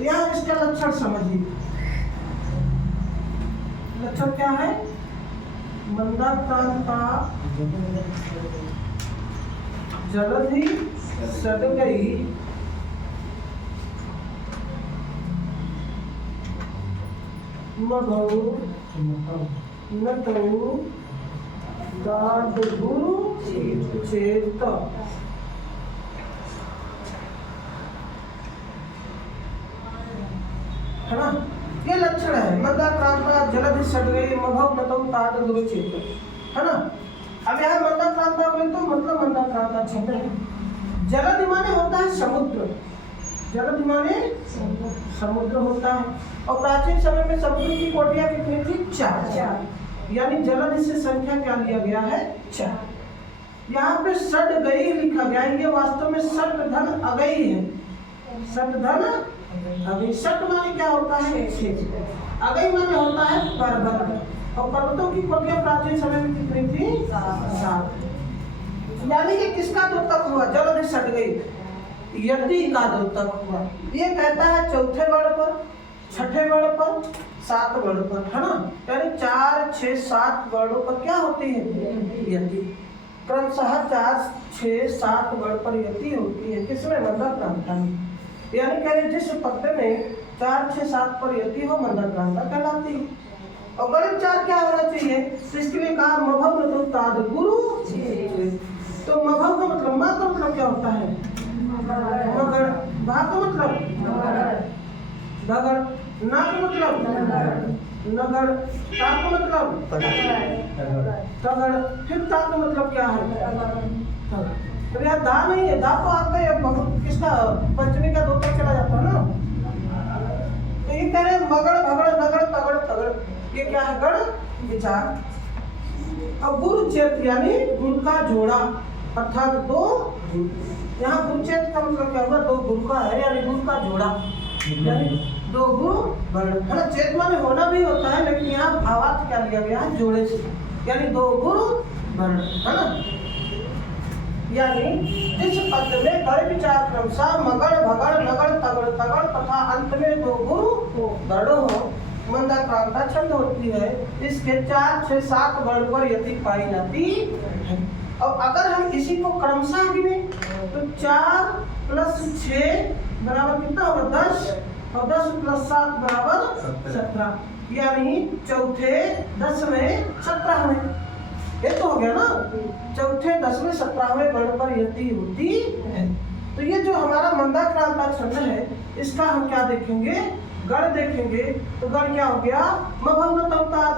यहाँ इसका लक्षण समझिए। लक्षण क्या है? मंदाक्रांता जलधि सडगई मघौ नतौ दादगुरु चेत। है ना? ये लक्षण है। मंदाक्रांता जलधि सडगई मघौ नतौ दादगुरु चेत। है ना? अब यहाँ मंदाक्रांता बोले तो मतलब मंदाक्रांता क्षेत्र है। जलधि माने होता है समुद्र। जलधि माने समुद्र होता है। और प्राचीन समय में समुद्र की कोटियां कितनी थी? 4। यानी जलधि से संख्या क्या लिया गया है? 4। यहाँ पे सडगई लिखा गया है। ये वास्तव में सटधन अगई है। सटधन अगई। सट माने क्या होता है? अगई माने होता है पर्वत। और पर्वतों की कोटियां प्राचीन समय में कितनी थी? 7। यानी कि किसका द्योतक हुआ? जलधि सडगई यति का द्योतक हुआ। ये कहता है चौथे वर्ण पर, छठे वर्ण पर, 7 वर्ण पर। है ना? यानी 4, 6, 7 वर्णों पर क्या होती है? यति। क्रमशः 4, 6, 7 वर्ण पर यति होती है। किसमें? मंदाक्रांता में। यानी कह जिस पद में 4, 6, 7 पर यति हो मंदाक्रांता कहलाती है। और गण विचार क्या होना चाहिए? तो इसके लिए कहा मघौ नतौ दादगुरु। तो मघौ का मतलब, माँ का मतलब क्या होता है? मगड़। भा का मतलब भगड़। ना का मतलब नगड़। ता का मतलब तगड़। फिर ता का मतलब क्या है? तो यहाँ दा नहीं है। दा तो आपका किसका? पंचमी का द्योतक चला जाता है ना। तो ये कह रहे मगड़ भगड़ नगड़ तगड़ तगड़। ये क्या है? गण विचार। अब गुरु चेत यानी गुरु का जोड़ा अर्थात 2। यहाँ गुरु चेत का मतलब क्या होगा? 2 गुरु का है यानी गुरु का जोड़ा। यानी 2 गुरु वर्ण। है ना? चेत माने होना भी होता है, लेकिन यहाँ भावार्थ क्या लिया गया है? जोड़े से। यानी 2 गुरु वर्ण। है ना? यानी जिस पद में गण विचार क्रमशः मगड़ भगड़ नगड़ तगड़ तगड़ तथा अंत में 2 गुरु वर्ण हो मंदाक्रांता छंद होती है। इसके 4, 6, 7 वर्ण पर यति पाई जाती है। और अगर हम इसी को क्रमशः गिने तो 4 + 6 बराबर कितना होगा? 10। और 10 + 7 बराबर 17। यानी चौथे 10वें 17वें। ये तो हो गया ना? चौथे 10वें 17वें वर्ण पर यति होती है। तो ये जो हमारा मंदाक्रांता छंद है, इसका हम क्या देखेंगे? गण देखेंगे। तो गण क्या हो गया? मघौ नतौ ताद।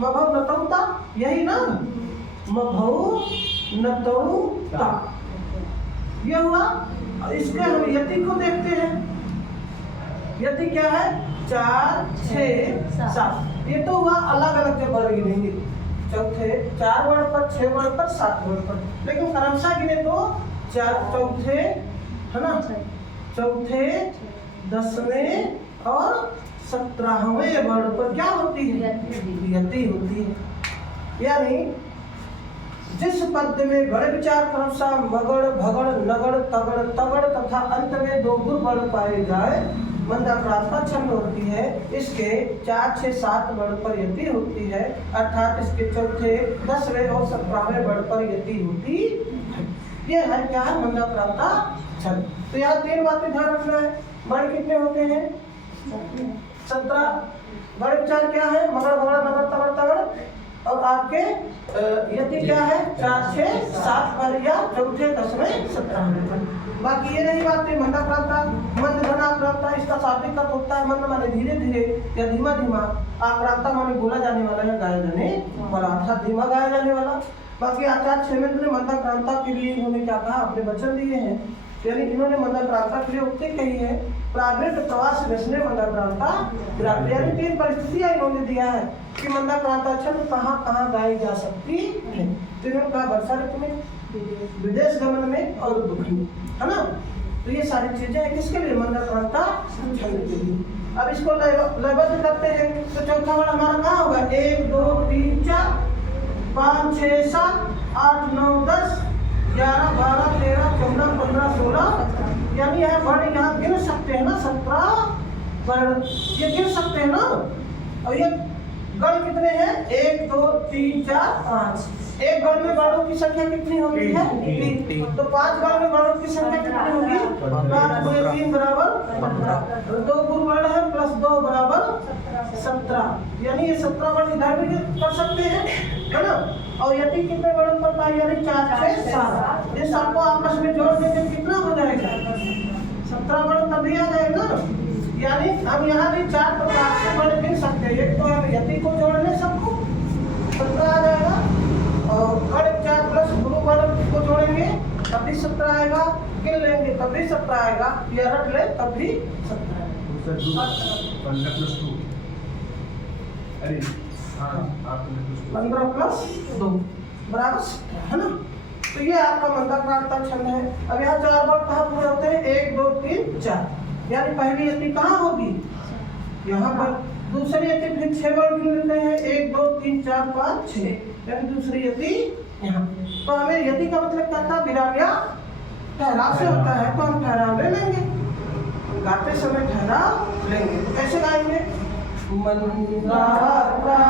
मघौ नतौ ता, यही ना? मघौ नतौ ता ये हुआ। इसके हम यति को देखते हैं। यति क्या है? 4, 6, 7। ये तो हुआ अलग अलग जब वर्ण गिनेंगे। चौथे 4 वर्ण पर, 6 वर्ण पर, 7 वर्ण पर। लेकिन क्रमशः गिने तो चौथे, है ना? चौथे 10वें और 17वें वर्ण पर क्या होती है? यति होती है। यानी जिस पद में गण विचार क्रमशः मगड़ भगड़ नगड़ तगड़ तगड़ तथा अंत में 2 गुरु वर्ण पाए जाए मंदाक्रांता छंद होती है। इसके 4, 6, 7 वर्ण पर यति होती है। अर्थात इसके चौथे 10वें और 17वें वर्ण पर यति होती है। ये है क्या है? मंदाक्रांता छंद। तो यहाँ 3 बातें ध्यान रखना है। वर्ण कितने होते हैं? 17। गण विचार क्या है? मगड़ भगड़ नगड़ तगड़ तगड़। और आपके यति क्या है? 4, 6, 7 पर या चौथे 10वें 17वें पर। बाकी ये नहीं बात है। मंदाक्रांता मंद घनाक्रांता, इसका शाब्दिक अर्थ होता है मंद माने धीरे धीरे या धीमा धीमा। आक्रांता माने बोला जाने वाला या गाया जाने वाला, अर्थात धीमा गाया जाने वाला। बाकी आचार्य क्षेमेंद्र ने मंदाक्रांता के लिए इन्होंने क्या कहा? अपने वचन दिए हैं। यानी इन्होंने मंदाक्रांता के लिए उक्ति कही है। प्रावृत प्रवास व्यसने मंदाक्रांता विराट। यानी 3 परिस्थितियां इन्होंने दिया है कि मंदाक्रांता छंद कहाँ कहाँ गाई जा सकती है। तो इन्होंने कहा वर्षा ऋतु में, विदेश गमन में और दुख में। है ना? तो ये सारी चीजें हैं किसके लिए? मंदाक्रांता छंद के लिए। अब इसको लयबद्ध करते हैं। तो चौथा वर्ण हमारा कहाँ होगा? 1, 2, 3, 4, 5, 6, 7, 8, 9, 10, 11, 12, 13, 14, 15, 16। यानी यह वर्ण यहाँ गिन सकते हैं ना? 17 गण ये गिन सकते हैं ना। और ये गण कितने हैं? 1 2 3 4 5। एक गण में गणों की संख्या कितनी होती है? 3। तो 5 गण में गणों की संख्या कितनी होगी? 5 गुणे 3 बराबर 15। 2 गुण गण है प्लस 2 बराबर 17। यानी ये 17 गण इधर भी कर सकते हैं, है ना। और यदि कितने गणों पर पाए? यानी 4 6 7। ये सबको आपस में जोड़ देंगे कितना हो जाएगा? 17 गण तभी आ जाएगा ना। यानी हम यहाँ भी 4 प्रकार से गण गिन सकते हैं। एक तो हम यदि को जोड़ लें सबको 17 आ जाएगा, और गण 4 प्लस गुरु गण को जोड़ेंगे तब भी 17 आएगा, गिन लेंगे तब भी 17 आएगा, या रख ले तब भी 17 आएगा। 15 प्लस 2 बराबर 17, है ना। तो ये आपका मंदाक्रांता छंद है। अब यहाँ 4 बार कहाँ पूरे होते हैं? 1 2 3 4। यानी पहली यति कहाँ होगी? यहाँ पर। दूसरी यति फिर 6 बार गिन लेते हैं, 1 2 3 4 5 6। यानी दूसरी यति यहाँ। तो हमें यति का मतलब क्या था? विराम या ठहराव से होता है, तो हम ठहराव ले लेंगे, गाते समय ठहराव लेंगे। तो कैसे गाएंगे? मंदाक्रांता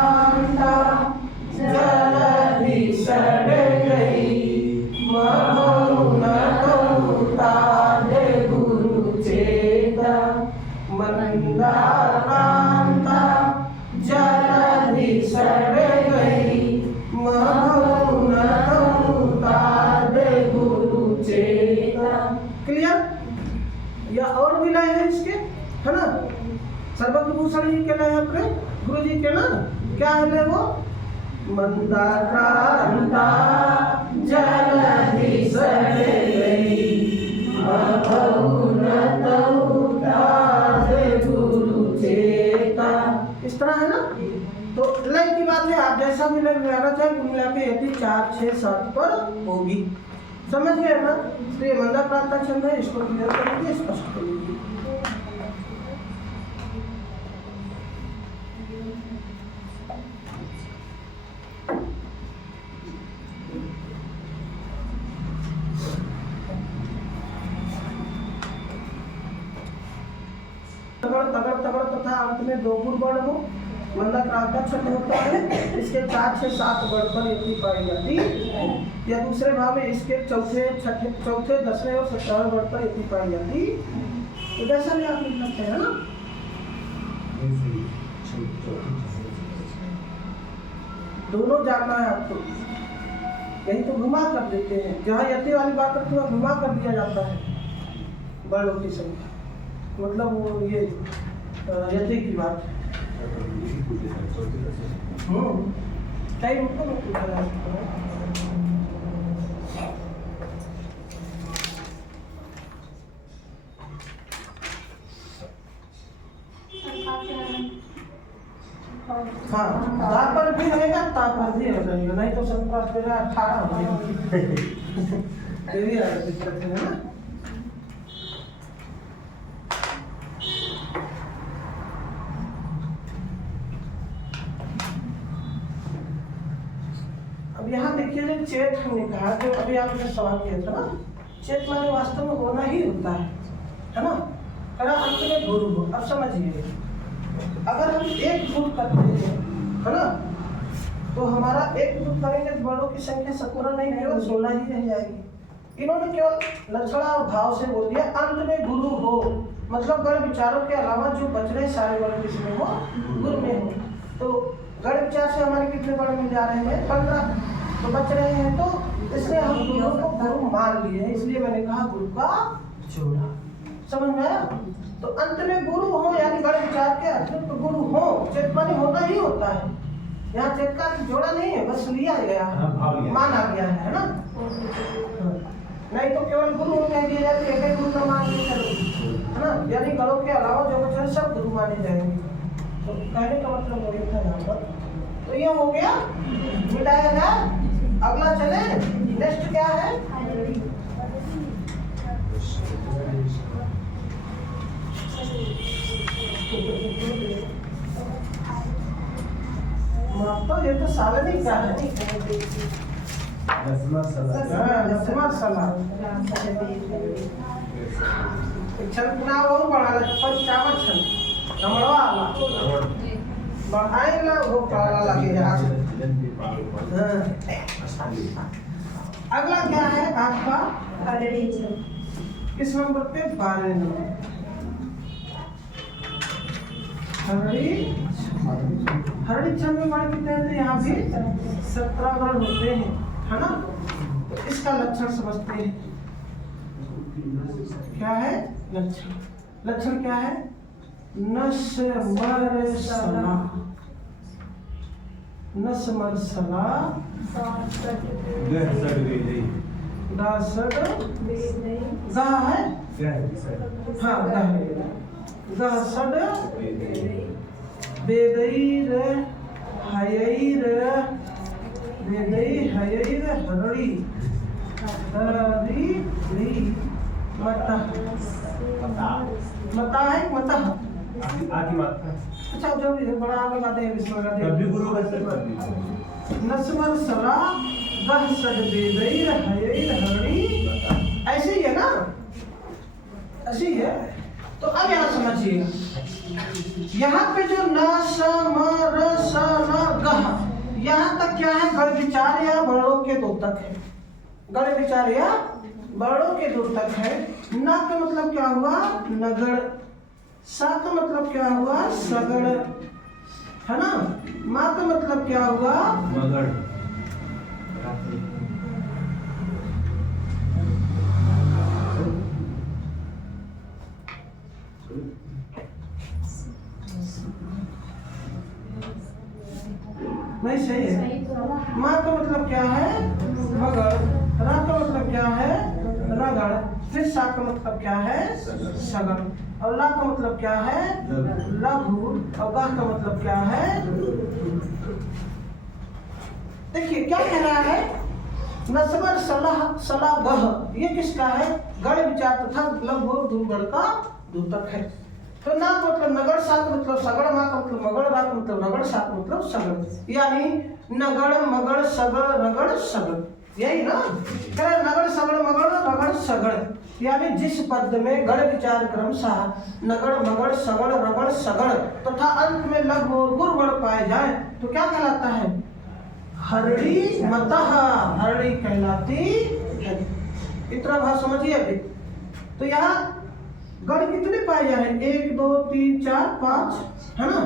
जलधि सड़ गई, महोन्नतोतादे गुरु चेता। मंदाक्रांता जलधि सड़ गई, महोन्नतोतादे गुरु चेता। क्लियर? या और भी लय है इसके, है ना। सर्वभूषण जी के लय है अपने गुरु जी के ना। क्या है लय वो? मंदाक्रांता जलधि सड़ गई, महोन्नतोतादे गुरु चेता। इस तरह है ना। तो लय की बात है, आप जैसा भी लय मिलाना चाहे मिला के यदि 4 6 7 पर होगी। समझ गए ना। तो ये मंदाक्रांता छंद है, इसको क्लियर कर लीजिए, स्पष्ट कर लीजिए। तगड़ तगड़ तथा अंत में 2 गुण वर्ण हो, मंदाक्रांता छंद होता है। इसके 4 6 7 वर्ण पर यति पाई जाती है, या दूसरे भाव में इसके चौथे 10वें और 17वें वर्ण पर यति पाई जाती। तो जैसा भी आप लिख सकते हैं ना। दोनों जानना है आपको, यही तो घुमा कर देते हैं। जहाँ यति वाली बात करते हैं घुमा कर दिया जाता है वर्णों की संख्या, मतलब वो ये यति की बात है। टाइम तो मैं पूछा जा सकता है। हाँ, दा पर भी रहेगा, ता पर भी रहेगा, नहीं तो सब पास पे 18 हो जाएगी। ये भी दिक्कत है ना। अब यहाँ देखिए जो चेत हमने कहा, जो अभी आपने सवाल किया था ना, चेत माने वास्तव में होना ही होता है ना। करा अंत में गुरु हो। अब समझिए, अगर हम एक गुण करते हैं, है ना, तो हमारा एक गुण करेंगे तो वर्णों की संख्या 17 नहीं केवल 16 ही रह जाएगी। इन्होंने केवल लक्षणा और भाव से बोल दिया अंत में गुरु हो, मतलब गण विचारों के अलावा जो बच रहे सारे वर्ण किसमें हो? गुरु में हो। तो गण विचार से हमारे कितने वर्ण मिल जा रहे हैं? 15 तो बच रहे हैं। तो इसलिए हम गुरु को गुरु मान लिए हैं, इसलिए मैंने कहा गुरु का जोड़ा। समझ में आया? तो अंत में गुरु हो, यानी गण विचार के अतिरिक्त तो गुरु हो, चेत माने होना ही होता है। यहाँ चेत का जोड़ा नहीं है, बस लिया गया है, माना गया है ना। नहीं तो केवल गुरु कह दिया जाए, एक गुरु न मान लिए, है ना। यानी गणों के अलावा जो बचे सब गुरु माने जाएंगे। तो कहने का मतलब वही था यहाँ पर। तो ये हो गया, मिटाया जाए। अगला चले, नेक्स्ट क्या है? तो ये तो सावनी का है। दसवां सलाह छंद पुनः और बढ़ा ले, 55 छंद। रमणवा आला बढ़ाए ना वो काला लगे यार। अगला क्या है आपका किस नंबर पे 12 नंबर हरड़ी छंद में गण कितने हैं? यहाँ भी 17 गण होते हैं, है ना। तो इसका लक्षण समझते हैं। क्या है लक्षण? लक्षण क्या है? नस्मरसला नस्मरसला दासड गा है हाँ दासड बेदैर हयैर बेदै हयैर हरड़ी हरड़ी मता मता है मता आदि मात्रा। अच्छा जो भी है बड़ा आगे लगाते हैं विस्मय लगाते तब भी गुरु का हैं। नस्मर सला गह सड बेदैर हयैर हरड़ी ऐसे ही है ना, ऐसे ही है। तो अब यहाँ समझिएगा, यहाँ पे जो न स म र स न गह, यहाँ तक क्या है? गण विचार या वर्णों के दो तक है। गण विचार या वर्णों के दो तक है। न का मतलब क्या हुआ? नगड़। सा का मतलब क्या हुआ? सगड़, है ना। मा का मतलब क्या हुआ? मगड़। नहीं सही है। माँ का मतलब क्या है? मगर। रा का मतलब क्या है? रगड़। फिर सा का मतलब क्या है? सगड़। और ला का मतलब क्या है? लघु। और गाह का मतलब क्या है? देखिए क्या कह रहा है? नस्मर सलाह सलाह गह, ये किसका है? गण विचार तथा लघु और धूगढ़ का द्योतक है। तो ना मतलब नगड़, सा का मतलब सगड़, मा का मतलब मगड़, रा का मतलब रगड़, सा का मतलब सगड़। यानी नगड़ मगड़ सगड़ रगड़ सगड़, यही ना। नगड़ सगड़ मगड़ रगड़ सगड़, यानी जिस पद में गण विचार क्रमशः नगड़ मगड़ सगड़ रगड़ सगड़ तथा अंत में लघु और गुरुगण पाए जाए तो क्या कहलाता है? हरड़ी मतः, हरड़ी कहलाती है। इतना भाव समझिए अभी। तो यहाँ गण कितने पाए जा रहे हैं? 1 2 3 4 5, है ना।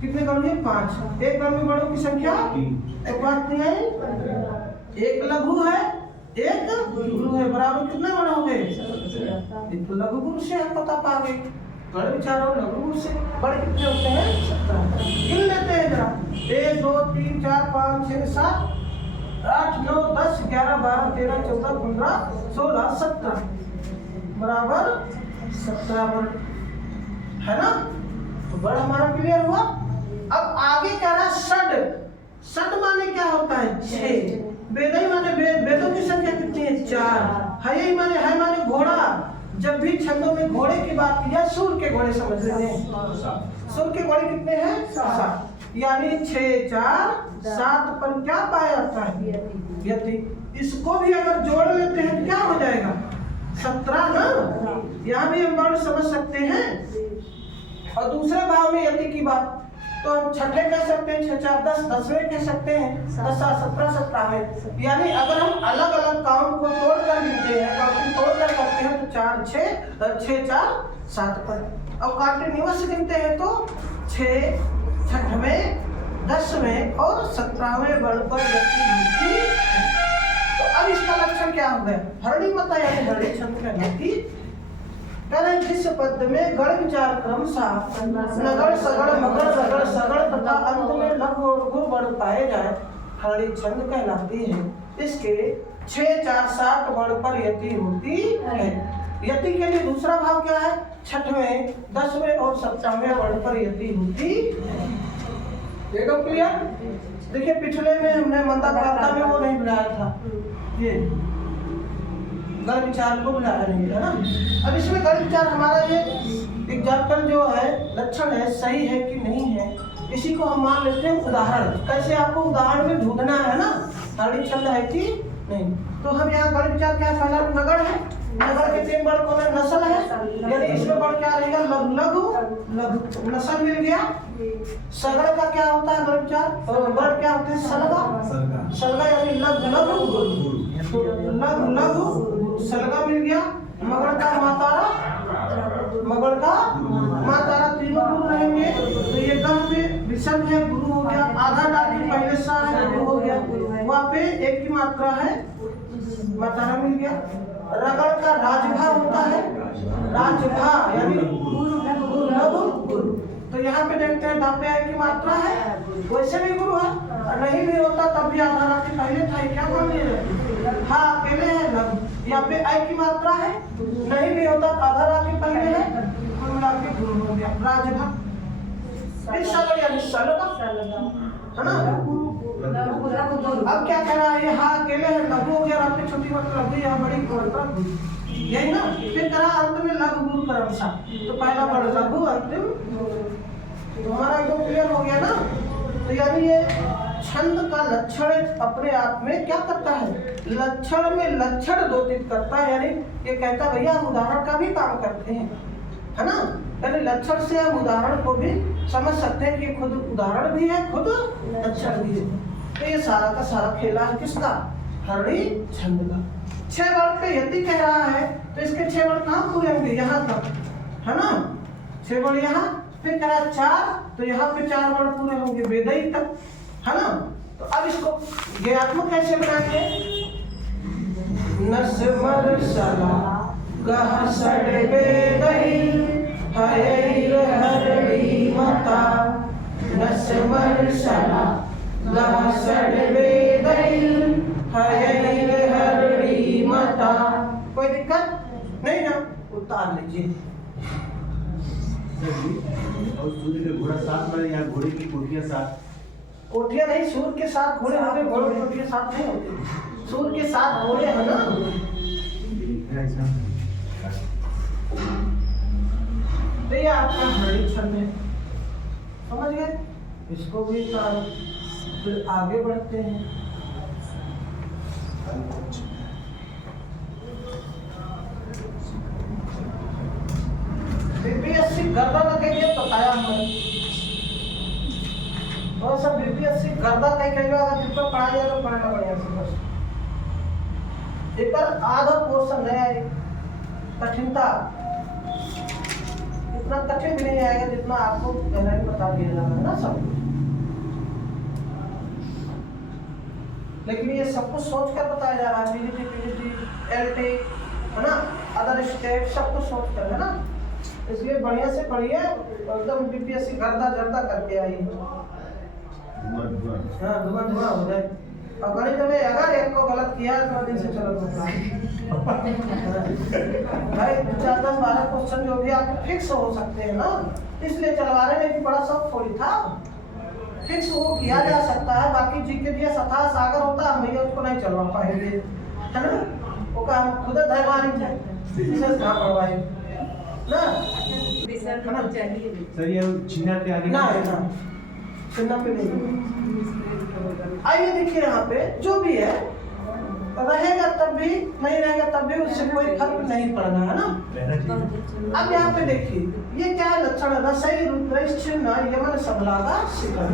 कितने गण हैं? 5। एक गण में गणों की संख्या तो 5 है। एक लघु है, एक गुरु है, बराबर कितने गण हो गए? एक तो लघु गुरु से हम पता पा गए। गण विचार और लघु गुरु से गण कितने होते हैं? 17। गिन लेते हैं जरा। 1 2 3 4 5 6 7 8 9 10 11 12 13 14 15 16 17 बराबर 17 वर्ड, है ना। तो वर्ड हमारा क्लियर हुआ। अब आगे कह रहा है षड। षड माने क्या होता है? 6। वेदई माने वेदों की संख्या कितनी है? 4। हयई माने है माने घोड़ा। जब भी छंदों में घोड़े की बात की जाए, सूर के घोड़े समझ लेते हैं। सूर के घोड़े कितने हैं? 7। यानी 6 4 7 पर क्या पाया जाता है? यति। इसको भी अगर जोड़ लेते हैं तो क्या हो जाएगा? 17 ना। यहाँ भी हम वर्ड समझ सकते हैं। और दूसरे भाव में यति की बात तो हम छठे कह सकते हैं, 6 4 10, 10वें कह सकते हैं, 10 7 17 17वें। यानी अगर हम अलग अलग काउंट को तोड़ कर लिखते हैं, काउंटिंग तोड़ कर करते हैं तो 4 6 6 4 7 पर। और कंटिन्यूअस गिनते हैं तो 6 छठवें 10वें और 17वें वर्ड पर यति होती है। तो अब इसका लक्षण क्या हो गया? हरड़ी मता यानी हरड़ी छंद कहलाती। जिस पद में गण विचार क्रमशः नगड़ सगड़ मगड़ रगड़ सगड़ तथा अंत में लघु और गुरुगण पाए जाए हरड़ी छंद कहलाती है। इसके 6 4 7 वर्ड पर यति होती है। यति के लिए दूसरा भाव क्या है? छठवें 10वें और 17वें वर्ड पर यति होती है। एकदम क्लियर। देखिए पिछले में हमने मंदा प्राप्ता में वो नहीं बुलाया था, ये गण विचार को बुलाया नहीं था ना। अब इसमें गण विचार हमारा ये एग्जाम्पल जो है लक्षण है सही है कि नहीं है, इसी को हम मान लेते हैं उदाहरण। कैसे आपको उदाहरण में ढूंढना है ना। हरड़ी छंद है कि नहीं। तो हम यहाँ गण विचार क्या है, पहला नगर है, नगर के 3 वर्ड कौन है, नस्ल है, यानी इसमें वर्ड क्या रहेगा, लघु लघु, नस्ल मिल गया। सगड़ का क्या होता है गण विचार, वर्ड क्या होता है, सलगा, सलगा यानी लघु लघु, सलगा मिल गया। मगड़ का मातारा, मगड़ का मातारा, तीनों गुरु रहेंगे। तो ये गण पे विषम है, गुरु हो गया, आधा डाल के पहले सा है, गुरु हो गया, वहाँ पे एक की मात्रा है, मातारा मिल गया। रगड़ का राजभा होता है, राजभा यानी गुरु लघु गुरु। तो यहाँ पे देखते हैं दापे आय की मात्रा है, वैसे भी गुरु है, और नहीं भी होता तब भी आधा राशि पहले था, क्या मान लीजिए, हाँ अकेले है लघु, यहाँ पे आय की मात्रा है, नहीं भी होता आधा राशि पहले है, कुल मिला के गुरु हो गया, राजभा। फिर सगड़ यानी सलगा, है ना। अब क्या कह रहा है, ये हाँ अकेले है, लघु हो गया, आपकी छोटी मात्रा लघु, यहाँ बड़ी मात्रा गुरु, यही ना। फिर करा अंत में लघु गुरु क्रमशः, तो पहला वर्ड लघु, अंतिम, तो हमारा एकदम क्लियर हो गया ना। तो यानी ये छंद का लक्षण अपने आप में क्या करता है, लक्षण में लक्षण द्योतित करता है, यानी ये कहता है भैया हम उदाहरण का भी काम करते हैं, है ना। यानी लक्षण से हम उदाहरण को भी समझ सकते हैं कि खुद उदाहरण भी है, खुद लक्षण भी है। तो ये सारा का सारा खेला है किसका, हरणी छंद का। 6 वर्ड पे यदि कह रहा है तो इसके 6 वर्ड कहाँ पूरे होंगे, यहाँ तक, है ना। 6 वर्ड यहाँ, फिर कह रहा 4, तो यहाँ पे 4 वर्ड पूरे होंगे वेदई तक, है ना। तो अब इसको ज्ञानात्मक कैसे बनाएंगे, नस्मर सला गह सड़ वेदई हयैर हरणी मता, नस्मर सला गह सड़ वेदई हयैर हरणी मता। कोई दिक्कत नहीं ना, उतार लीजिए। और सूर्य के घोड़ा साथ में या घोड़े की कोठियां साथ, कोठियां नहीं, सूर्य के साथ घोड़े होते, घोड़े कोठी के साथ नहीं होते, सूर्य के साथ घोड़े है ना। तो ये आपका हरणी छंद है, समझ गए। इसको भी फिर आगे बढ़ते हैं। बीपीएससी गर्दा के लिए बताया हमने, और सब बीपीएससी गर्दा कहीं अगर जितना पढ़ा जाए तो पढ़ना बढ़िया से बस। एक आधा पोर्शन है, कठिनता इतना कठिन भी नहीं आएगा जितना आपको गहराई बता दिया जा रहा है ना सब। लेकिन ये सब कुछ सोच कर बताया जा रहा है, पीजीटी, पीजीटी, एलटी, है ना, अदर स्टेट, सब कुछ सोच कर, है ना। इसलिए बढ़िया से पढ़िए, एकदम बीपीएससी गर्दा जर्दा करके आइए, हाँ धुआं धुआं हो जाए। और गणित में अगर एक को गलत किया तो दिन से चलो भाई 4-10-12 क्वेश्चन जो भी आपके फिक्स हो सकते हैं ना, इसलिए चलवाने में भी बड़ा शौक थोड़ी था, फिक्स वो किया जा सकता है। बाकी जीके दिया सथा सागर होता है, भैया उसको नहीं चलवा पाएंगे, है ना। वो का हम खुद धैर्यवान है, विशेष कहाँ पढ़वाए ना। सर ये चीना के आगे ना है ना, चीना पे नहीं। आइए देखिए यहाँ पे जो भी है रहेगा तब भी, नहीं रहेगा तब भी, उससे कोई फर्क नहीं पड़ना, है ना। अब यहाँ पे देखिए ये क्या है, लक्षण रसई रुद्रश्चिन्ह यमन सबलागा शिखर।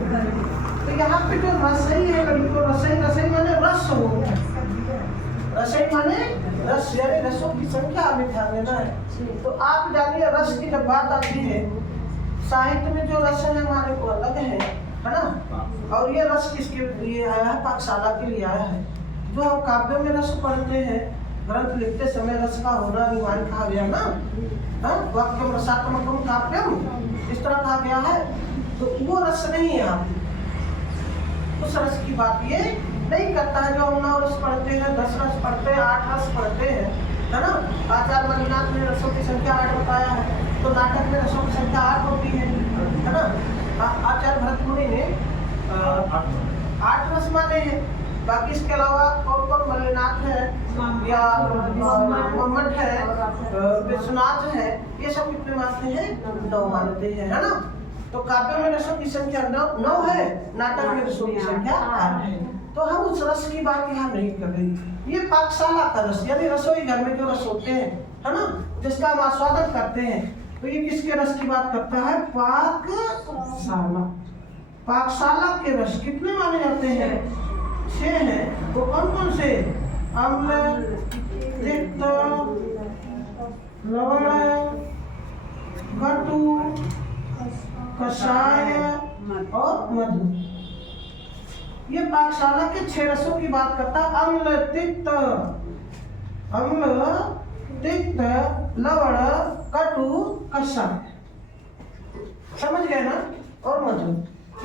तो यहाँ पे जो रसई है, तो रसई रसई माने रस हो गया, रसई माने रस, यानी रसों की संख्या हमें ध्यान देना है। तो आप जानिए रस की जब बात आती है, साहित्य में जो रस है हमारे को अलग है ना। और ये रस किसके लिए आया है, पाकशाला के लिए आया है। जो हम काव्यों में रस पढ़ते हैं, ग्रंथ लिखते समय रस का होना अनिवार्य कहा गया ना, वाक्यम रसात्मकम काव्यम, इस तरह कहा गया है। तो वो रस नहीं है, आप उस रस की बात ये नहीं करता है। जो हम 9 रस पढ़ते हैं, 10 रस पढ़ते हैं, 8 रस पढ़ते हैं, है ना। आचार्य मणिनाथ ने रसों की संख्या 8 बताया है, तो नाटक में रसों की संख्या 8 होती है ना। आचार्य भरत मुनि ने 8 रस माने हैं। बाकी इसके अलावा कौन मल्लिनाथ है या मम्मट है, विश्वनाथ है, ये सब कितने मानते हैं, 9 मानते हैं, है ना। तो काव्य में रसों की संख्या 9 है, नाटक में रसों की संख्या 8 है। तो हम उस रस की बात यहाँ नहीं कर रहे। ये पाकशाला का रस, यानी रसोई घर में जो रस होते हैं, है ना, जिसका हम आस्वादन करते हैं, तो ये किसके रस की बात करता है? पाकशाला। पाकशाला के रस कितने माने जाते हैं? 6 हैं। वो कौन कौन से? अम्ल, तिक्त, लवण, कटु, कषाय और मधु। ये पाकशाला के 6 रसों की बात करता है। अम्ल, तिक्त, लवण, कटु, कषाय, समझ गए ना, और मधु।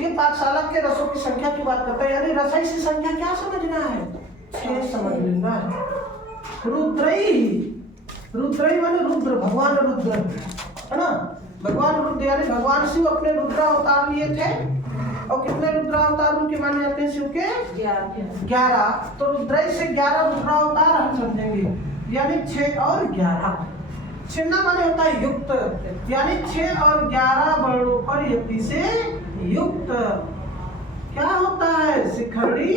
ये पाकशाला के रसों की संख्या की बात करता है, यानी रसाई से संख्या क्या समझना है? 6 समझ लेना है। रुद्रई माने रुद्र, भगवान रुद्र, है ना, भगवान रुद्र, यानी भगवान शिव अपने रुद्रावतार लिए थे। और कितने रुद्रावतार उनके माने जाते हैं? शिव के 11। तो रुद्रई से 11 रुद्रावतार हम समझेंगे, यानी 6 और 11। छिन्ना माने होता है युक्त, यानी 6 और 11 वर्णों पर यति से युक्त क्या होता है? शिखंडी।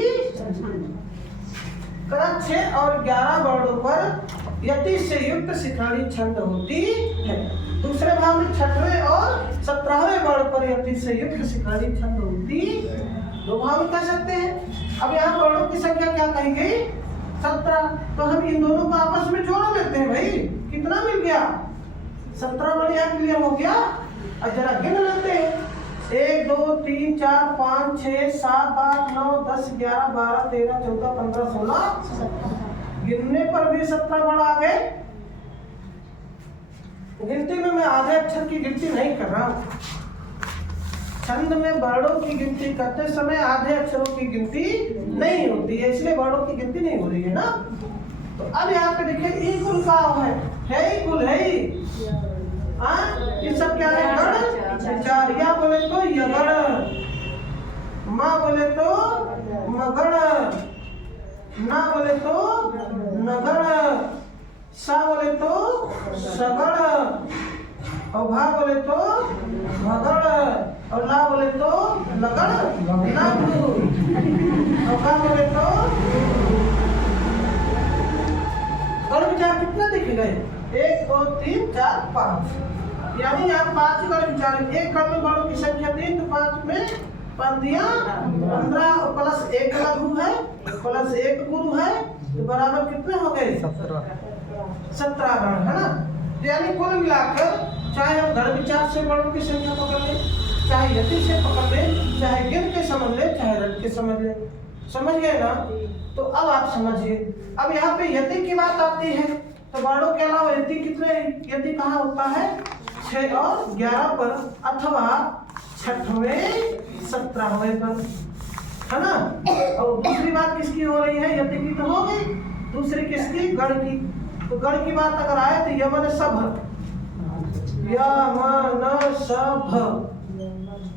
6 और 11 वर्णों पर यति से युक्त शिखंडी छंद होती है। दूसरे भाव में 6वें और 17वें वर्ण पर यति से युक्त शिखंडी छंद होती, 2 भाव में कह सकते हैं। अब यहाँ वर्णों की संख्या क्या कही गई? 17। तो हम इन दोनों को आपस में जोड़ लेते हैं भाई, कितना मिल गया? 17 वर्ण यहाँ क्लियर हो गया। अब जरा गिन लेते हैं। 1 2 3 4 5 6 7 8 9 10 11 12 13 14 15 16। गिनने पर भी 17 वर्ण आ गए। गिनती में मैं आधे अक्षर की गिनती नहीं कर रहा हूँ। छंद में वर्णों की गिनती करते समय आधे अक्षरों की गिनती नहीं होती है, इसलिए वर्णों की गिनती नहीं हो रही है ना। तो अब यहाँ पे देखिए ई कुल का है ही कुल है ही। ये सब क्या है? गण विचार। या बोले तो यगण, माँ बोले तो मगण, ना बोले तो नगण, सा बोले तो सगण, और भा बोले तो भगण, और ला बोले तो लगण, नागु, और का बोले तो गण विचार। कितना देखे गए? 1 2 3 4 5, यानी यहाँ 5 गण विचार। एक गण में गणों की संख्या 3, तो 5 में 5 दिया 15, और प्लस 1 लघु है, प्लस 1 गुरु है, तो बराबर कितने हो गए? 17 गण, है ना। यानी कुल मिलाकर चाहे हम गण विचार से गणों की संख्या पकड़ ले, चाहे यति से पकड़ ले, चाहे गिन के समझ ले, चाहे रट के समझ ले। समझ गए ना? तो अब आप समझिए। अब यहाँ पे यति की बात आती है, तो वर्णों के अलावा यति कितने? यति कहाँ होता है? 6 और 11 पर, अथवा 6वें 17वें पर, है ना। और दूसरी बात किसकी हो रही है? यति की तो हो गई, दूसरी किसकी? गण की। तो गण की बात अगर आए तो यमन सब, यमन सब,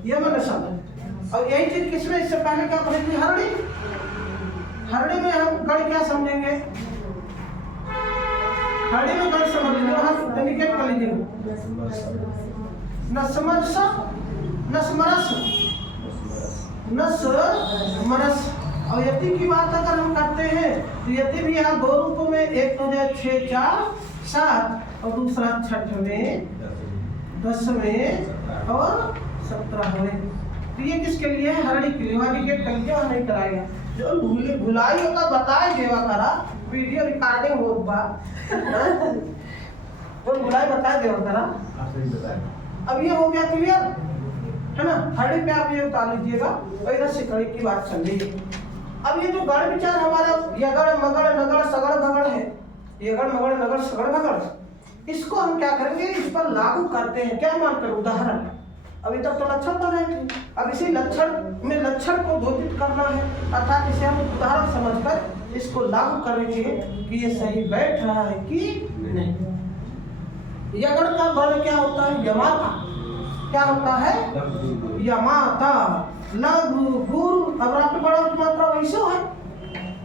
यमन सब। और यही चीज किसमें? इससे पहले क्या पढ़ी थी? हरणी। हरणी में हम गण क्या समझेंगे? हरणी में गण समझ लीजिए, हम निकेट कर लीजिए। नसमरस, नसमरस, नसमरस। और यति की बात अगर हम करते हैं तो यति भी यहाँ 2 रूपों में, एक हो जाए 6 4 7, और दूसरा 6वें 10वें और 17वें। तो ये किसके लिए है? हरणी के लिए। वहाँ निकेट कर लीजिए, वहाँ नहीं कराएगा। जो भुलाई होता बताए देवा करा, वीडियो रिकॉर्डिंग हो बा, वो भुलाई बताए देवा करा। अब ये हो गया क्लियर, है ना। हरणी पे आप ये उतार लीजिएगा, और इधर शिखंडी की बात चल रही है। अब ये जो गण विचार हमारा यगण मगण नगण सगण भगण है, यगण मगण नगण सगण भगण, इसको हम क्या करेंगे? इस पर लागू करते हैं। क्या मानकर? उदाहरण। अभी तक तो लक्षण पर है, अब इसी लक्षण में लक्षण को घोषित करना है, अर्थात इसे हम उदाहरण समझकर इसको लागू करेंगे कि ये सही बैठ रहा है कि नहीं। यगण का वर्ण क्या होता है? यमाता। क्या होता है? यमाता। लघु गुरु, अब रात बड़ा मात्रा वैसो है,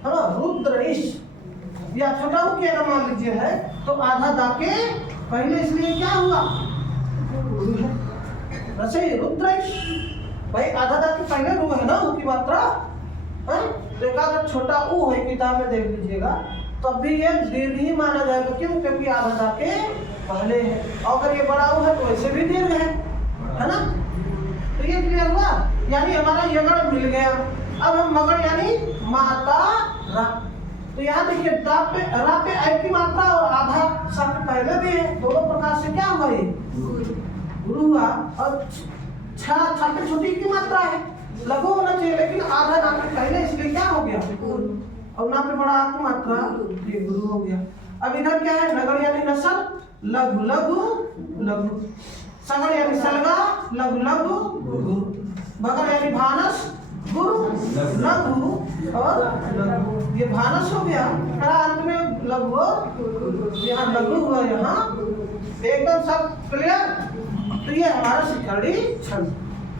हाँ, रुद्र इश, या छोटा हो के अगर मान लीजिए है तो आधा दाके पहले, इसलिए क्या हुआ? गुरु है। वैसे रुद्र भाई आधा दाके पहले रू है ना, उसकी मात्रा तो एक अगर छोटा ऊ है किताब में देख लीजिएगा तब भी ये दीर्घ ही माना जाएगा। क्यों? क्योंकि आधा धा के पहले है। और अगर ये बड़ा ऊ है तो ऐसे भी दीर्घ है ना। तो ये क्लियर हुआ, यानी हमारा यगड़ मिल गया। अब हम मगड़ यानी माता रा। तो यहाँ देखिए रा पे ऐ की मात्रा और आधा सा के पहले भी है, दोनों प्रकार से क्या हुआ? ये गुरु हुआ। और छा पे छोटी की मात्रा है, लघु होना चाहिए, लेकिन आधा ना के पहले, इसलिए क्या हो गया? और ना पे बड़ा आ की मात्रा, ये गुरु हो गया। अब इधर क्या है? नगड़ यानी नसर, लघु लघु लघु, सगड़ यानी सलगा, लघु लघु गुरु, बगड़ यानी भानस, गुरु लघु और लघु। ये भानस हो गया, अंत में लघु, यहाँ लघु हुआ, यहाँ एकदम सब क्लियर। तो ये हमारा शिखंडी छंद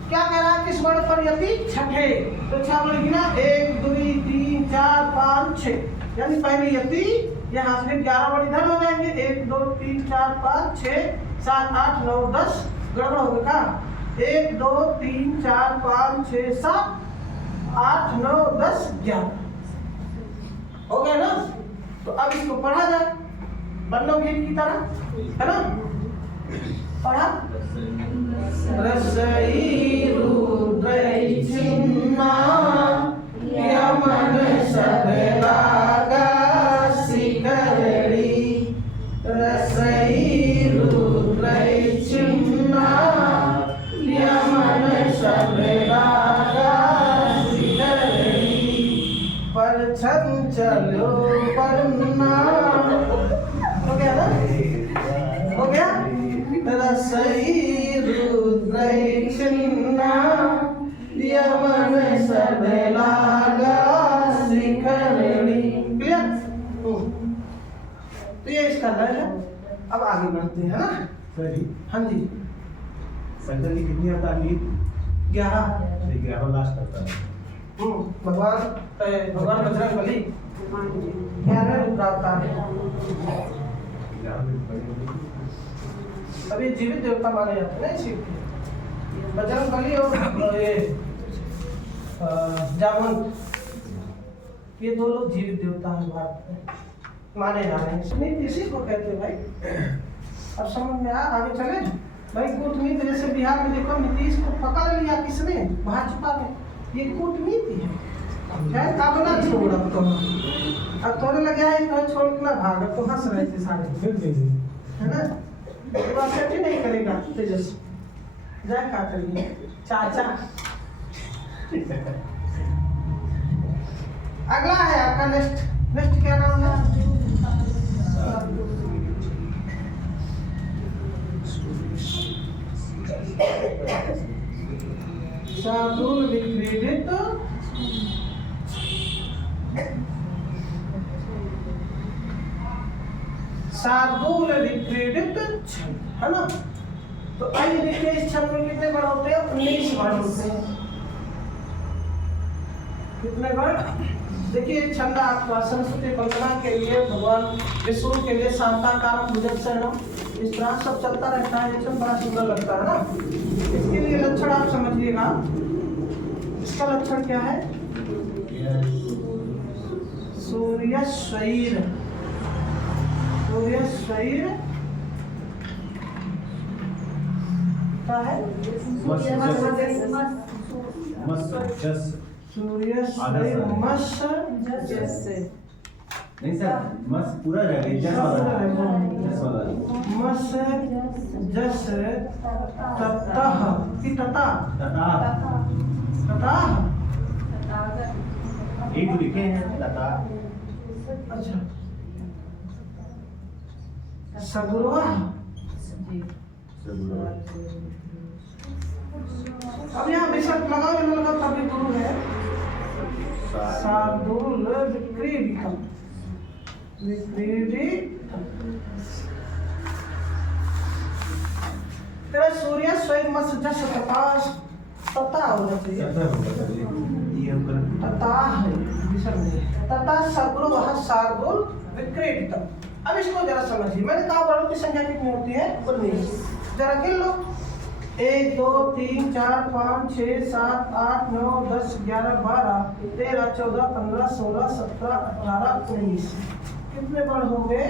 क्या कह रहा है? किस वर्ण पर यति? छठे। तो 6 वर्ण गिना, 1 2 3 4 5 6, यानी पहली यति, यहाँ से 11 वर्ण इधर हो जाएंगे। 1 2 3 4 5 6 7 8 9 10, गड़बड़ हो गया का? 1 2 3 4 5 6 7 8 9 10 11 हो गया ना। तो अब इसको पढ़ा जाए वर्णों गीत की तरह, है ना। पढ़ा रसई रुद्रई छिन्ना यमन सबलागा सिकरड़ी, रसई रुद्रई छिन्ना यमन सबलागा सिकरड़ी, पर चलो वरना। हो गया ना? हो गया। रसई रुद्रई छिन्ना यमन सबलागा शिखरणी। क्लियर? तो ये इसका लय है। अब आगे बढ़ते हैं ना सर जी। हाँ जी। संकर की कितनी आता है? 11 लास्ट आता है। भगवान बजरंगबली 11 रुद्र अवतार है। अभी जीवित देवता माने जाते हैं ना इसी बजरंगबली और ये जामवंत, ये दो लोग जीवित देवता हैं भारत में माने जा रहे हैं। सुनीत इसी को कहते हैं भाई। अब समझ में आगे चले भाई। कूटनीति जैसे बिहार में देखो, नीतीश को पकड़ लिया किसने? भाजपा ने। ये कूटनीति है। शायद अब ना छोड़, अब थोड़े लगे है तो छोड़ के ना भाग, तो हंस रहे थे सारे, है ना। तो एक्सेप्ट ही नहीं करेगा तेजस, जाए क्या करेंगे चाचा। अगला है आपका नेक्स्ट क्या नाम है? शार्दूल विक्रीडित शार्दूल विक्रीडित छंद, है ना। तो आइए देखिए इस छंद में कितने वर्ण होते हैं? 19 वर्ण होते हैं। कितने वर्ण? देखिए छंद आपका सरस्वती वंदना के लिए, भगवान विष्णु के लिए शांताकारम भुजगशयनम, इस तरह सब चलता रहता है। ये बड़ा सुंदर लगता है ना। इसके लिए लक्षण आप समझिएगा। इसका लक्षण क्या है? सूर्य स्वैर, सूर्य स्वैर क्या है? सूर्य स्वैर मस जैसे नहीं सर, मस पूरा रहेगा, जस वाला मस जस ततः की तथा तथा एक लिखे हैं तथा। अच्छा सगुरवा। अब यहाँ विसर्ग लगाओ या लगाओ तब भी गुरु है। शार्दूल विक्रीडितम, विक्रीडितम। तेरा सूर्य स्वयं मस जस प्रकाश तथा होना चाहिए। तथा है विसर्ग नहीं, तथा सगुरवः शार्दूल विक्रीडितम। अब इसको जरा समझिए। मैंने कहा वर्णों की संख्या कितनी होती है? 19। जरा गिन लो। 1 2 3 4 5 6 7 8 9 10 11 12 13 14 15 16 17 18 19 कितने वर्ण हो गए?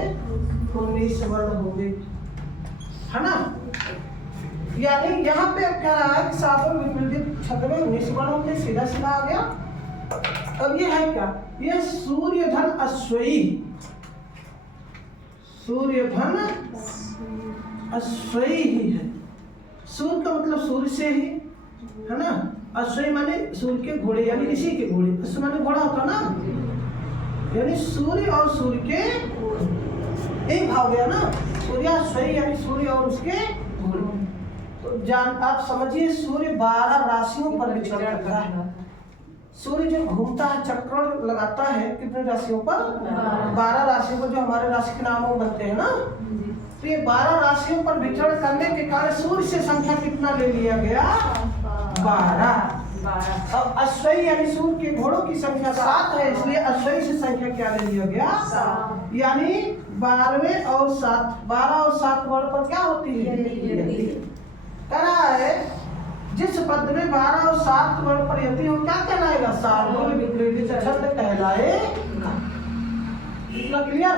19 वर्ण हो गए, है ना। यानी यहाँ पे अब क्या है कि सातवें विपरीत छंद में 19 वर्ण होते, सीधा सीधा आ गया। अब ये है क्या? ये सूर्यधन अश्वई, सूर्यधन अश्वई ही है। सूर्य का मतलब सूर्य से ही, है ना। अश्वई माने सूर्य के घोड़े, यानी ऋषि के घोड़े। अश्व माने घोड़ा होता ना, यानी सूर्य और सूर्य के एक भाव गया ना, सूर्याश्वई यानी सूर्य और उसके घोड़े। तो जान आप समझिए, सूर्य 12 राशियों पर विचरण करता है। सूर्य जो घूमता है, चक्कर लगाता है, कितने राशियों पर? 12 राशियों पर, जो हमारे राशि के नामों बनते हैं ना। तो ये 12 राशियों पर विचरण करने के कारण सूर्य से संख्या कितना ले लिया गया? 12। अब अश्वई यानी सूर्य के घोड़ों की संख्या 7 है, इसलिए अश्वई से संख्या क्या ले लिया गया? 7। यानी 12 और 7, 12 और 7 वर्ण पर क्या होती है? कह रहा है जिस पद में 12 और 7 वर्ण पर यति हो, क्या कहलाएगा? शार्दूल विपरीत छंद कहलाएगा। इतना क्लियर?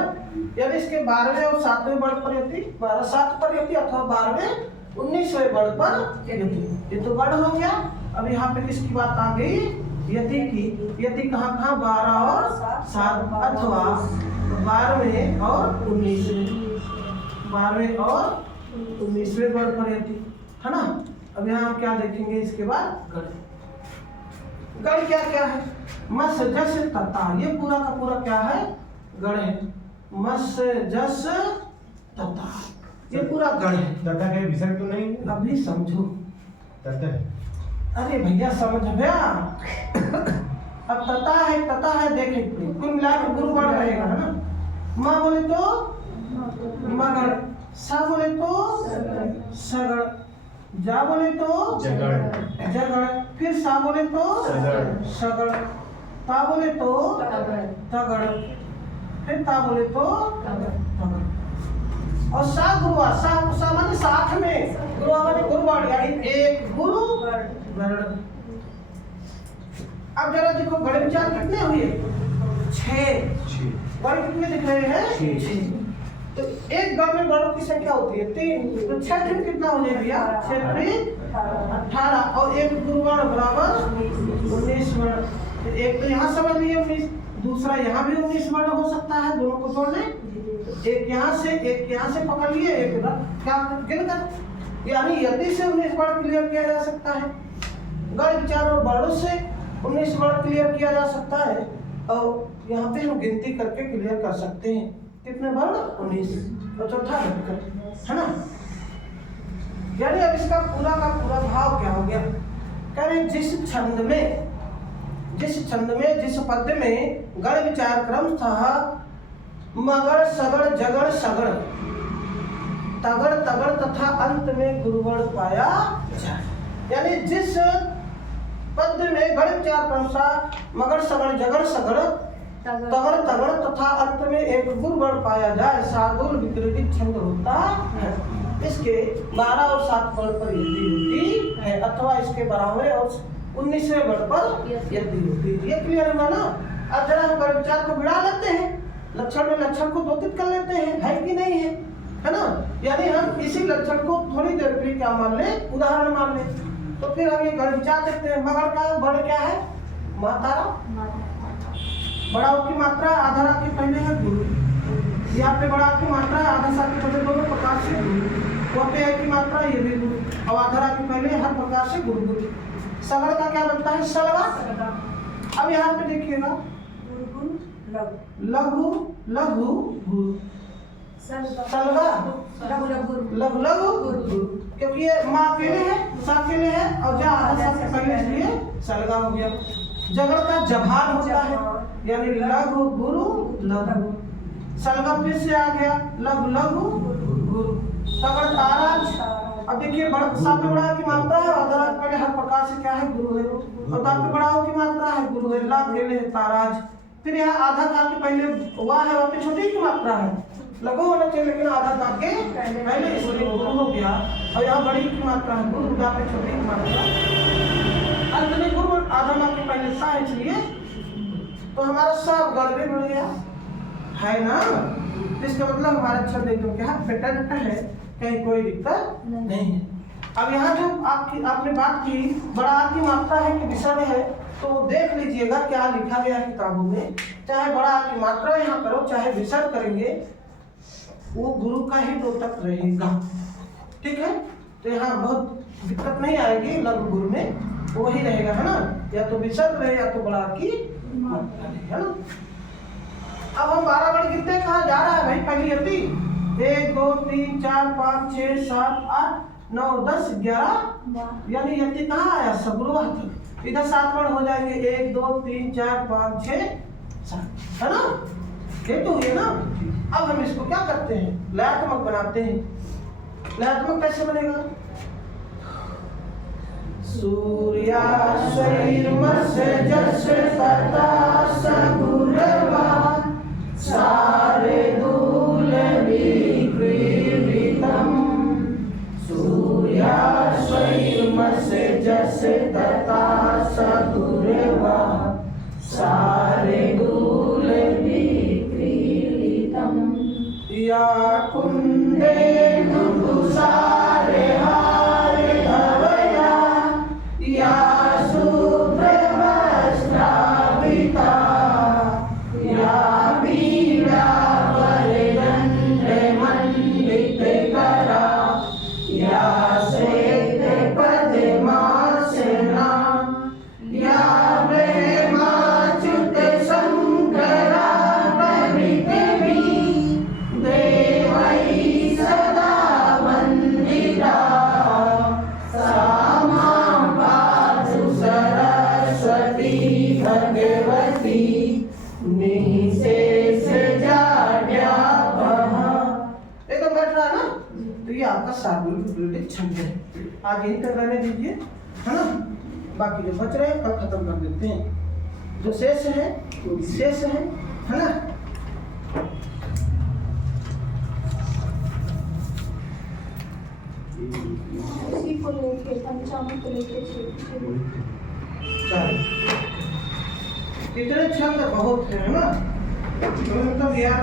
यानी इसके 12वें और 7वें वर्ण पर यति, 12 7 पर यति अथवा 12वें 19वें वर्ण पर यति। ये तो वर्ण हो गया। अब यहाँ पे किसकी बात आ गई? यति की। यति कहाँ कहाँ? 12 और 7 अथवा 12वें और 19वें, 12वें और 19वें वर्ण पर यति, है ना। अब यहाँ हम क्या देखेंगे इसके बाद? गण। गण क्या क्या है? मस जस तता, ये पूरा का पूरा क्या है? गण है। मस जस तता, ये पूरा गण है। तथा के विसर्ग तो नहीं? अभी समझो। तथा, अरे भैया समझ गया। अब तता है देखे, कुल मिला के गुरु वर्ण रहेगा, है ना। माँ बोले तो मगण, सा बोले तो सगण, जा बोले तो जगड़, फिर सा बोले तो सगड़, ता बोले तो तगड़, फिर ता बोले तो तगड़। और सा गुरुआ, सा माने साथ में, गुरुआ माने गुरुवाण, यानी एक गुरु गण। अब जरा देखो गण विचार कितने हुए? 6। गण कितने दिख रहे हैं? 6। तो एक गण में गणों की संख्या होती है 3, तो 6 3 कितना हो जाएगा भैया? 6 3 18, और एक गुरुवाण बराबर 19 वर्ण। तो एक तो यहाँ समझ लिए 19, दूसरा यहाँ भी 19 वर्ण हो सकता है, दोनों को जोड़ लें। एक यहाँ से पकड़ लिए, एक क्या गिन कर, यानी यदि से 19 वर्ण क्लियर किया जा सकता है। गण विचार और वर्णों से 19 वर्ण क्लियर किया जा सकता है, और यहाँ पे हम गिनती करके क्लियर कर सकते हैं। कितने वर्ण? 19। और चौथा है ना। यानी अब इसका पूरा का पूरा भाव क्या हो गया? कह रहे जिस छंद में, जिस पद्य में गण विचार क्रम था मगड़ सगड़ जगड़ सगड़ तगड़ तगड़ तथा अंत में गुरुवर्ण पाया जाए। यानी जिस पद्य में गण विचार क्रम था मगड़ सगड़ जगड़ सगड़ तगड़ तगड़ तथा अंत में एक गुरुवर्ण पाया जाए, शार्दूल विपरीत छंद होता है। इसके 12 और 7 वर्ण पर यति होती है, अथवा इसके 12वें और 19वें वर्ण पर यति होती है। ये क्लियर हुआ ना। अब जरा हम गण विचार को भिड़ा लेते हैं, लक्षण में लक्षण को द्योतित कर लेते हैं, है कि नहीं है ना। यानी हम इसी लक्षण को थोड़ी देर के लिए क्या मान ले? उदाहरण मान ले। तो फिर हम ये गण विचार देखते हैं। मगड़ का वर्ण क्या है? मातारा। बड़ा की मात्रा आधा रा के पहले है गुरु, यहाँ पे बड़ा की मात्रा आधा सा के पहले दोनों प्रकार से गुरु, वहाँ पे है की मात्रा ये भी गुरु, और आधा रा के पहले हर प्रकार से गुरु गुरु। सगड़ का क्या बनता है? सलगा। अब यहाँ पे देखिएगा लघु लघु गुरु, सलगा लघु लघु गुरु, क्योंकि ये माँ अकेले है, सा अकेले है, और जा आधा सा के पहले इसलिए सलगा हो गया। जगड़ का जभान होता है, यानी लघु गुरु लघु, सलगा फिर से आ गया लघु लघु गुरु। तगड़ ताराज। अब देखिए सा पे बड़ा की मात्रा है, और पहले हर प्रकार से क्या है? गुरु है, और ता पे बड़ा की मात्रा है गुरु है, ला अकेले है ताराज। फिर यहाँ आधा का के पहले वाह है, वहाँ पे छोटी की मात्रा है, लघु होना चाहिए, लेकिन आधा दांत के पहले, इसलिए गुरु हो गया। और यहाँ बड़ी की मात्रा है, गुरु गुदा पे छोटी की मात्रा, अंत में गुरु आधा दांत के पहले सा है, इसलिए तो हमारा सब गड़ भी बढ़ गया है ना। इसका मतलब हमारा अक्षर एकदम क्या है, पेटर्न है, कहीं कोई दिक्कत नहीं है। अब यहाँ जो आपने बात की बड़ा आ की मात्रा है कि विसर्ग है, तो देख लीजिएगा क्या लिखा गया है किताबों में। चाहे बड़ा आ की मात्रा यहाँ करो, चाहे विसर्ग करेंगे, वो गुरु का ही द्योतक रहेगा, ठीक है। तो यहाँ बहुत दिक्कत नहीं आएगी, लघु गुरु में वो ही रहेगा, है ना। या तो विसर्ग रहे या तो बड़ा आ की मात्रा रहे, है ना। अब हम 12 बड़ी गिनते कहाँ जा रहा है भाई, पहली यति 1 2 3 4 5 6 7 8 9 10 11, यानी यति कहाँ आया, सगुरु तक। इधर 7 बड़ हो जाएंगे, 1 2 3 4 5 6 7, है ना। ये तो हुए ना। अब हम इसको क्या करते हैं, लयात्मक बनाते हैं। लयात्मक कैसे बनेगा, सूर्याश्वैर्मस्य जस्य तथा सगुरवा सारे दूल विक्रीडितम्। सूर्याश्वैर्मस्य जस्य तथा सगुरवा सारे दूल विक्रीडितम्। या कुन्देन्दु तुषारे हारे धवया या शुभ्रवस्त्रावृता या वीणावरदण्डमण्डितकरा या श्वेतपद्मासना या प्रेमाच्युतशङ्करा प्रभृतिभिः देवैः सदा वन्दिता। सा मां पातु सरस्वती भगवती निःशेषजाड्यापः। एकदम बैठ रहा है ना। तो ये आपका सागुरु छंद है, आज यही तक रहने दीजिए, है ना। बाकी जो बच रहे कल खत्म कर देते हैं, जो शेष है वो विशेष है ना। उसी को लेके पंचांग को लेके इतने छंद बहुत है ना, तो मतलब यार